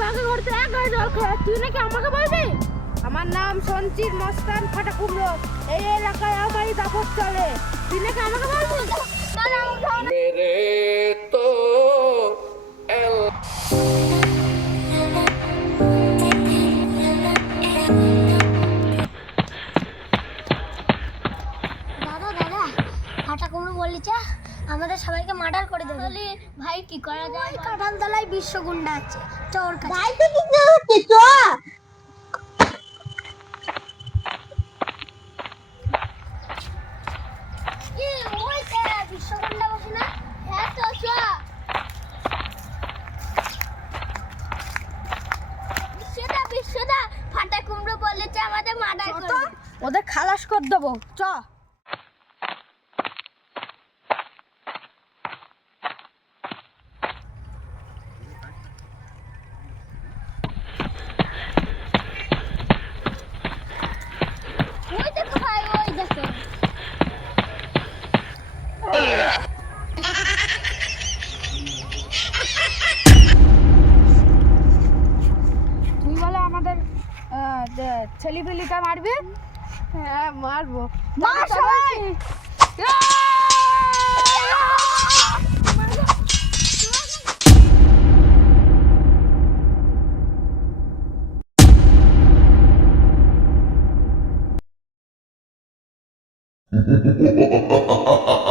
ভাঙা ঘরতে এক গায়ে জল খায়। তুই নাকি আমাকে বলবি? আমার নাম সঞ্চিত মস্তান ফাটা কুমড়ো। এই এলাকায় আমারই দাপট চলে। তুই নাকি আমাকে বলবি? মেরে তো দাদা দাদা ফাটা কুমড়ো বলেছে আমাদের সবাইকে মার্ডার করে দেবে। তাহলে ভাই কি করা যায়? কাঁঠাল তলায় বিশ্বগুন্ডা আছে। চোর কাছে। কি ওই যে বিশ্বগুন্ডা বসে না? হ্যাঁ তো চ বিশ্বদা বিশ্বদা ফাটা কুমড়ো বলেছে আমাদের মার্ডার করে ওদের খালাস করে দেবো। চ ওই দেখো ভাই ওই দেখো তুই বলে আমাদের ছেলিপিলিটা মারবি? হ্যাঁ মারবো। মার সবাই! এ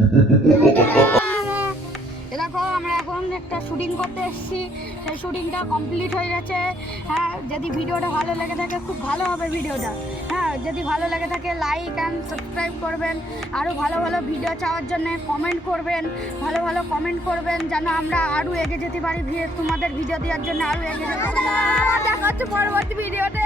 দেখো আমরা এখন একটা শুটিং করতে এসেছি। সেই শুটিংটা কমপ্লিট হয়ে গেছে। হ্যাঁ যদি ভিডিওটা ভালো লেগে থাকে, খুব ভালো হবে ভিডিওটা। হ্যাঁ যদি ভালো লেগে থাকে লাইক অ্যান্ড সাবস্ক্রাইব করবেন। আরও ভালো ভালো ভিডিও চাওয়ার জন্য কমেন্ট করবেন। ভালো ভালো কমেন্ট করবেন, যেন আমরা আরও এগিয়ে যেতে পারি। তোমাদের ভিডিও দেওয়ার জন্য আরও এগিয়ে যেতে পারি। দেখা হচ্ছে পরবর্তী ভিডিওতে